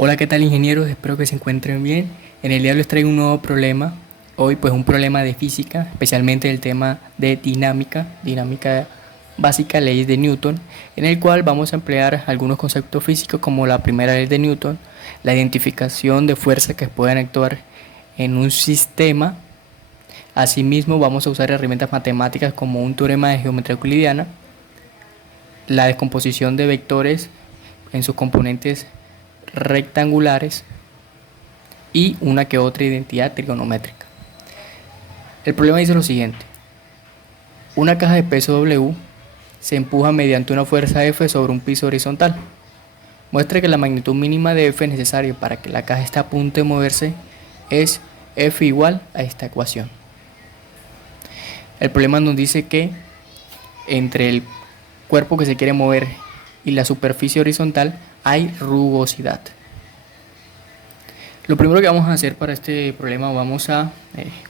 Hola, ¿qué tal ingenieros? Espero que se encuentren bien. En el día de hoy les traigo un nuevo problema. Hoy pues un problema de física, especialmente el tema de dinámica básica, leyes de Newton, en el cual vamos a emplear algunos conceptos físicos como la primera ley de Newton, la identificación de fuerzas que puedan actuar en un sistema. Asimismo vamos a usar herramientas matemáticas como un teorema de geometría euclidiana, la descomposición de vectores en sus componentes rectangulares y una que otra identidad trigonométrica. El problema dice lo siguiente: una caja de peso W se empuja mediante una fuerza F sobre un piso horizontal. Muestra que la magnitud mínima de F necesaria para que la caja esté a punto de moverse es F igual a esta ecuación. El problema nos dice que entre el cuerpo que se quiere mover y la superficie horizontal hay rugosidad. Lo primero que vamos a hacer para este problema, vamos a,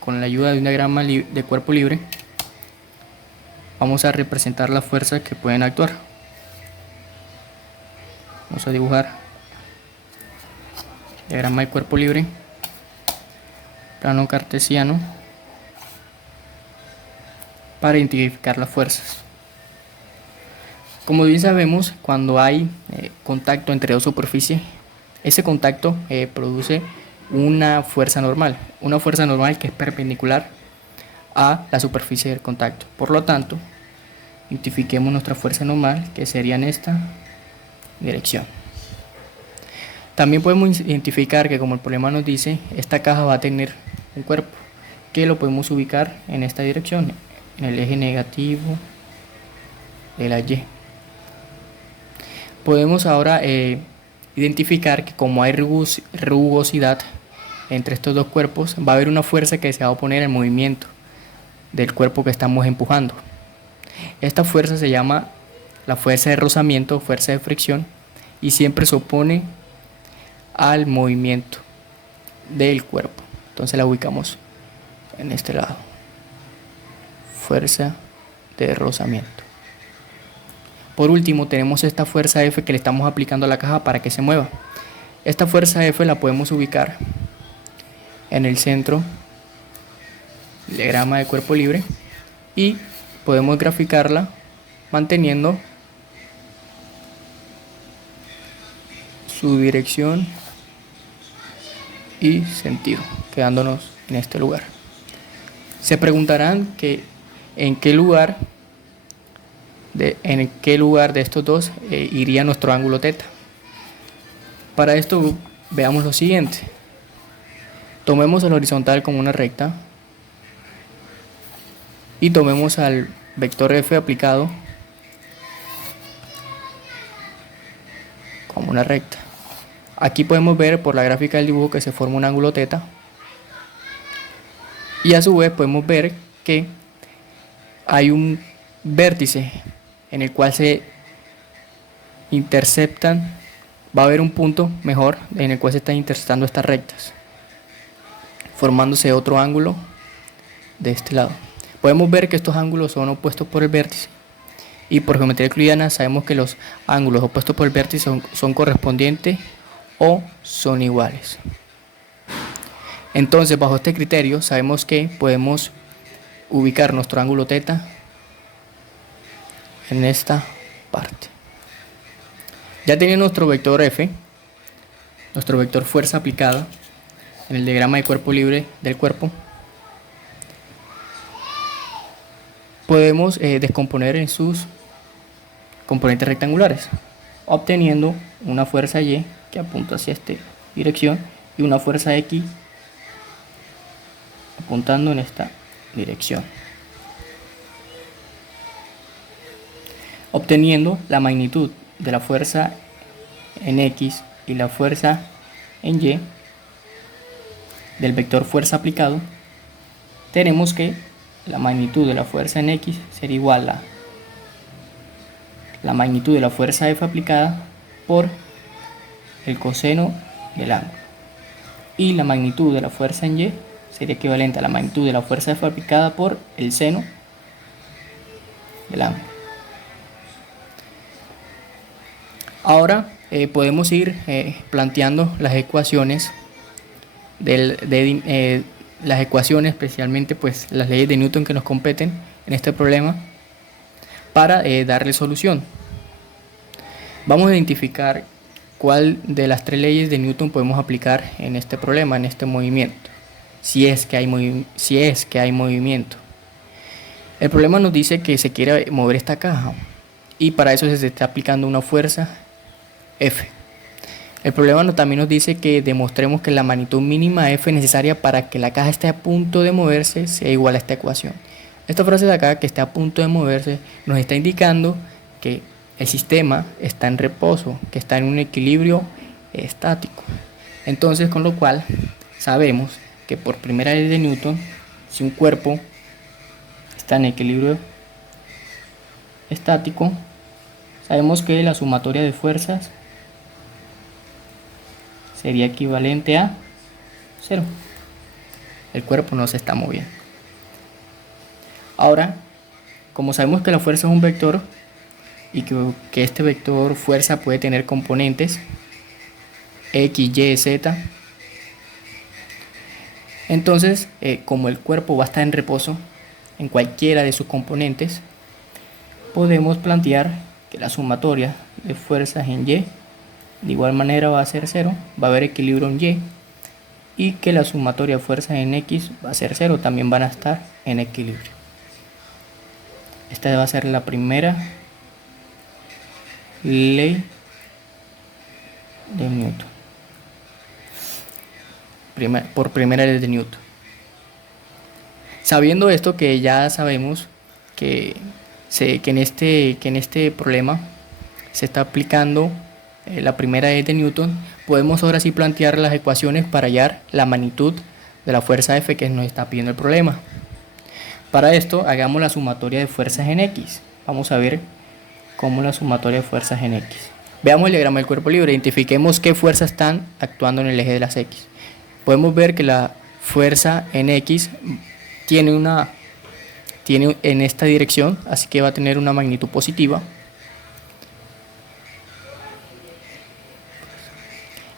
con la ayuda de un diagrama de cuerpo libre, vamos a representar las fuerzas que pueden actuar. Vamos a dibujar diagrama de cuerpo libre, plano cartesiano, para identificar las fuerzas. Como bien sabemos, cuando hay contacto entre dos superficies, ese contacto produce una fuerza normal que es perpendicular a la superficie del contacto. Por lo tanto, identifiquemos nuestra fuerza normal, que sería en esta dirección. También podemos identificar que, como el problema nos dice, esta caja va a tener un cuerpo que lo podemos ubicar en esta dirección, en el eje negativo de la Y. Podemos ahora identificar que, como hay rugosidad entre estos dos cuerpos, va a haber una fuerza que se va a oponer al movimiento del cuerpo que estamos empujando. Esta fuerza se llama la fuerza de rozamiento o fuerza de fricción, y siempre se opone al movimiento del cuerpo. Entonces la ubicamos en este lado. Fuerza de rozamiento. Por último, tenemos esta fuerza F que le estamos aplicando a la caja para que se mueva. Esta fuerza F la podemos ubicar en el centro del diagrama de cuerpo libre y podemos graficarla manteniendo su dirección y sentido, quedándonos en este lugar. Se preguntarán que en qué lugar de estos dos iría nuestro ángulo θ. Para esto veamos lo siguiente. Tomemos el horizontal como una recta y tomemos al vector F aplicado como una recta. Aquí podemos ver por la gráfica del dibujo que se forma un ángulo θ, y a su vez podemos ver que hay un vértice en el cual se interceptan, va a haber un punto mejor en el cual se están interceptando estas rectas, formándose otro ángulo de este lado. Podemos ver que estos ángulos son opuestos por el vértice, y por geometría euclidiana sabemos que los ángulos opuestos por el vértice son correspondientes o son iguales. Entonces, bajo este criterio, sabemos que podemos ubicar nuestro ángulo θ en esta parte. Ya teniendo nuestro vector F, nuestro vector fuerza aplicada en el diagrama de cuerpo libre del cuerpo, podemos descomponer en sus componentes rectangulares, obteniendo una fuerza Y que apunta hacia esta dirección y una fuerza X apuntando en esta dirección, obteniendo la magnitud de la fuerza en X y la fuerza en Y del vector fuerza aplicado. Tenemos que la magnitud de la fuerza en X será igual a la magnitud de la fuerza F aplicada por el coseno del ángulo, y la magnitud de la fuerza en Y sería equivalente a la magnitud de la fuerza F aplicada por el seno del ángulo. Ahora podemos ir planteando las ecuaciones las ecuaciones, especialmente pues las leyes de Newton que nos competen en este problema, para darle solución. Vamos a identificar cuál de las tres leyes de Newton podemos aplicar en este problema, en este movimiento, si es que hay movimiento. El problema nos dice que se quiere mover esta caja y para eso se está aplicando una fuerza F. El problema también nos dice que demostremos que la magnitud mínima F necesaria para que la caja esté a punto de moverse sea igual a esta ecuación. Esta frase de acá, que esté a punto de moverse, nos está indicando que el sistema está en reposo, que está en un equilibrio estático. Entonces, con lo cual sabemos que por primera ley de Newton, si un cuerpo está en equilibrio estático, sabemos que la sumatoria de fuerzas sería equivalente a 0. El cuerpo no se está moviendo. Ahora, como sabemos que la fuerza es un vector y que este vector fuerza puede tener componentes X, Y, Z, entonces como el cuerpo va a estar en reposo en cualquiera de sus componentes, podemos plantear que la sumatoria de fuerzas en Y de igual manera va a ser 0, va a haber equilibrio en Y, y que la sumatoria de fuerzas en X va a ser 0, también van a estar en equilibrio. Esta va a ser la primera ley de Newton, por primera ley de Newton. Sabiendo esto, que ya sabemos que en este problema se está aplicando la primera ley de Newton, podemos ahora sí plantear las ecuaciones para hallar la magnitud de la fuerza F que nos está pidiendo el problema. Para esto hagamos la sumatoria de fuerzas en X. Vamos a ver cómo la sumatoria de fuerzas en X. Veamos el diagrama del cuerpo libre, identifiquemos qué fuerzas están actuando en el eje de las X. Podemos ver que la fuerza en X tiene en esta dirección, así que va a tener una magnitud positiva.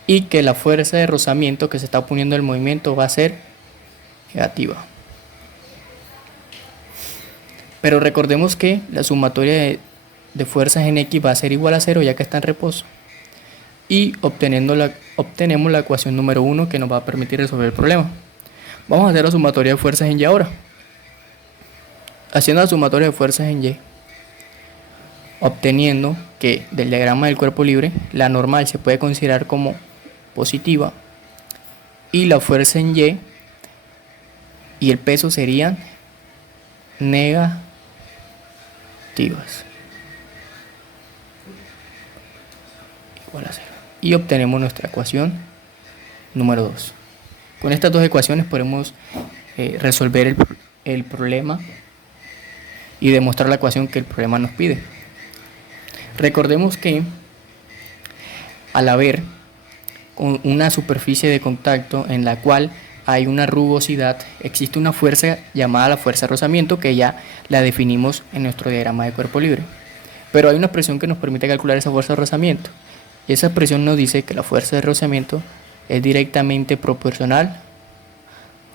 Y que la fuerza de rozamiento que se está oponiendo al movimiento va a ser negativa. Pero recordemos que la sumatoria de fuerzas en X va a ser igual a 0 ya que está en reposo. Y obtenemos la ecuación número 1 que nos va a permitir resolver el problema. Vamos a hacer la sumatoria de fuerzas en Y ahora. Haciendo la sumatoria de fuerzas en Y, obteniendo que del diagrama del cuerpo libre, la normal se puede considerar como positiva y la fuerza en Y y el peso serían negativas. Igual a 0. Y obtenemos nuestra ecuación número 2. Con estas dos ecuaciones podemos resolver el problema y demostrar la ecuación que el problema nos pide. Recordemos que al haber una superficie de contacto en la cual hay una rugosidad, existe una fuerza llamada la fuerza de rozamiento, que ya la definimos en nuestro diagrama de cuerpo libre. Pero hay una expresión que nos permite calcular esa fuerza de rozamiento. Y esa expresión nos dice que la fuerza de rozamiento es directamente proporcional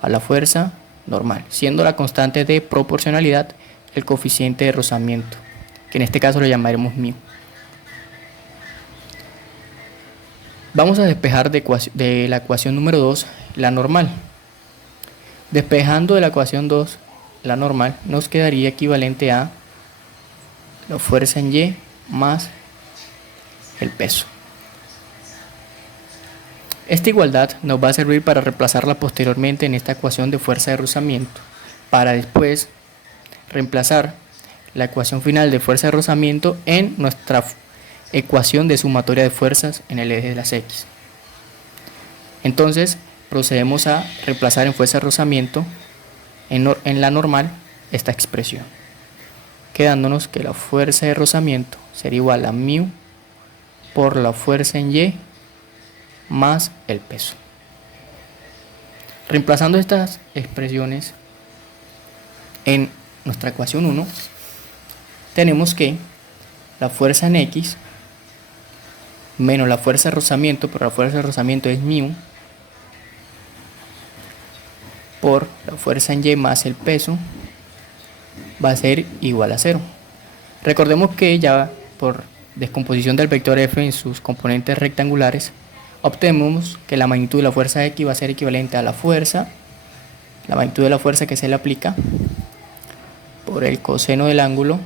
a la fuerza normal, siendo la constante de proporcionalidad el coeficiente de rozamiento, que en este caso lo llamaremos μ. Vamos a despejar de la ecuación número 2 la normal. Despejando de la ecuación 2 la normal, nos quedaría equivalente a la fuerza en Y más el peso. Esta igualdad nos va a servir para reemplazarla posteriormente en esta ecuación de fuerza de rozamiento, para después reemplazar la ecuación final de fuerza de rozamiento en nuestra ecuación de sumatoria de fuerzas en el eje de las X. Entonces procedemos a reemplazar en fuerza de rozamiento en la normal esta expresión, quedándonos que la fuerza de rozamiento sería igual a μ por la fuerza en Y más el peso. Reemplazando estas expresiones en nuestra ecuación 1, tenemos que la fuerza en X menos la fuerza de rozamiento, pero la fuerza de rozamiento es μ, por la fuerza en Y más el peso, va a ser igual a 0. Recordemos que ya por descomposición del vector F en sus componentes rectangulares, obtenemos que la magnitud de la fuerza X va a ser equivalente a la magnitud de la fuerza que se le aplica por el coseno del ángulo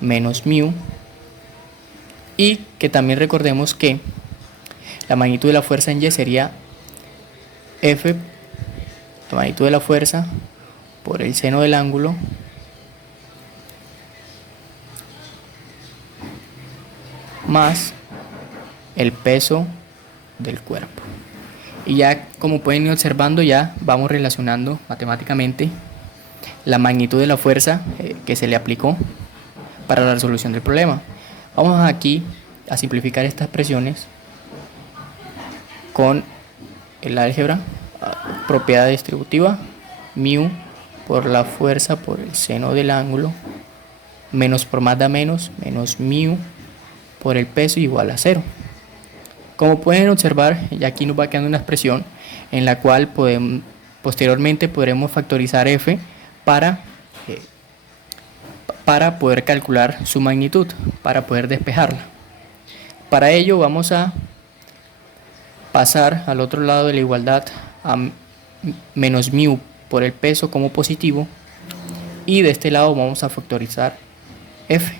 menos μ, y que también recordemos que la magnitud de la fuerza en Y sería F, la magnitud de la fuerza por el seno del ángulo más el peso del cuerpo. Y ya, como pueden ir observando, ya vamos relacionando matemáticamente la magnitud de la fuerza que se le aplicó para la resolución del problema. Vamos aquí a simplificar estas expresiones con el álgebra, propiedad distributiva, μ por la fuerza por el seno del ángulo, menos por más da menos μ por el peso igual a 0. Como pueden observar, ya aquí nos va quedando una expresión en la cual posteriormente podremos factorizar f para poder calcular su magnitud, para poder despejarla. Para ello vamos a pasar al otro lado de la igualdad a menos μ por el peso como positivo, y de este lado vamos a factorizar f.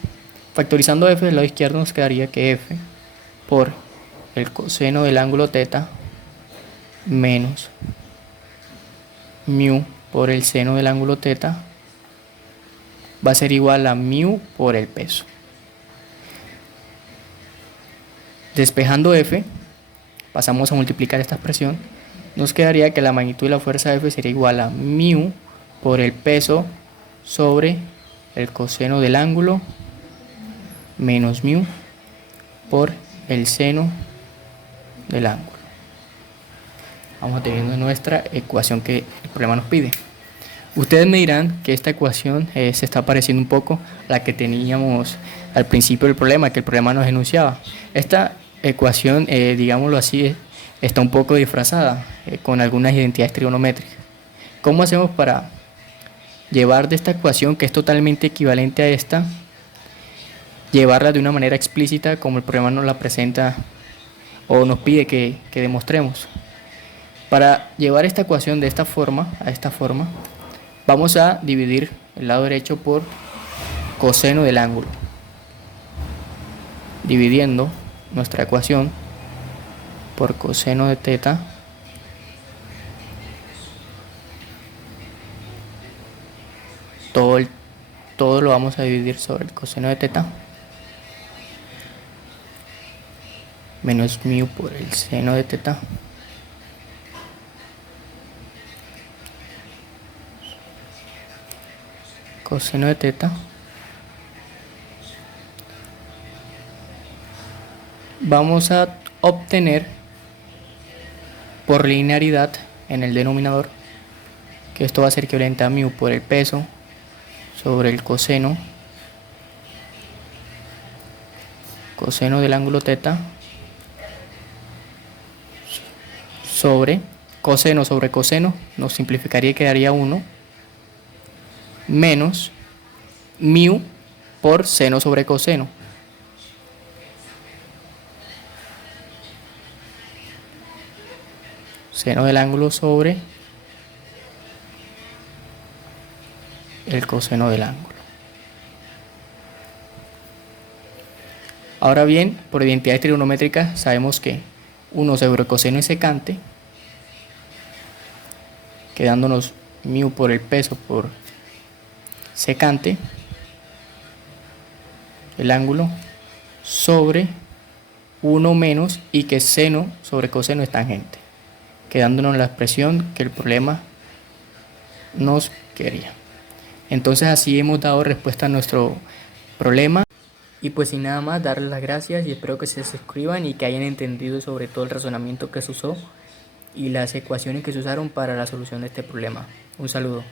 Factorizando f del lado izquierdo nos quedaría que f por el coseno del ángulo θ menos μ por el seno del ángulo θ va a ser igual a μ por el peso. Despejando f, pasamos a multiplicar esta expresión, nos quedaría que la magnitud de la fuerza F sería igual a μ por el peso sobre el coseno del ángulo menos μ por el seno del ángulo. Vamos teniendo nuestra ecuación que el problema nos pide. Ustedes me dirán que esta ecuación se está pareciendo un poco a la que teníamos al principio del problema, que el problema nos enunciaba. Esta ecuación, digámoslo así, está un poco disfrazada con algunas identidades trigonométricas. ¿Cómo hacemos para llevar de esta ecuación, que es totalmente equivalente a esta, llevarla de una manera explícita como el problema nos la presenta o nos pide que demostremos? Para llevar esta ecuación de esta forma a esta forma, vamos a dividir el lado derecho por coseno del ángulo, dividiendo nuestra ecuación por coseno de θ todo lo vamos a dividir sobre el coseno de θ menos μ por el seno de θ coseno de θ vamos a obtener por linearidad en el denominador que esto va a ser equivalente a μ por el peso sobre el coseno del ángulo θ sobre coseno nos simplificaría y quedaría 1 menos μ por seno sobre coseno. Seno del ángulo sobre el coseno del ángulo. Ahora bien, por identidades trigonométricas sabemos que 1 sobre coseno es secante, quedándonos μ por el peso por secante, el ángulo, sobre 1 menos, y que seno sobre coseno es tangente, quedándonos la expresión que el problema nos quería. Entonces así hemos dado respuesta a nuestro problema. Y pues sin nada más, darles las gracias y espero que se suscriban y que hayan entendido sobre todo el razonamiento que se usó y las ecuaciones que se usaron para la solución de este problema. Un saludo.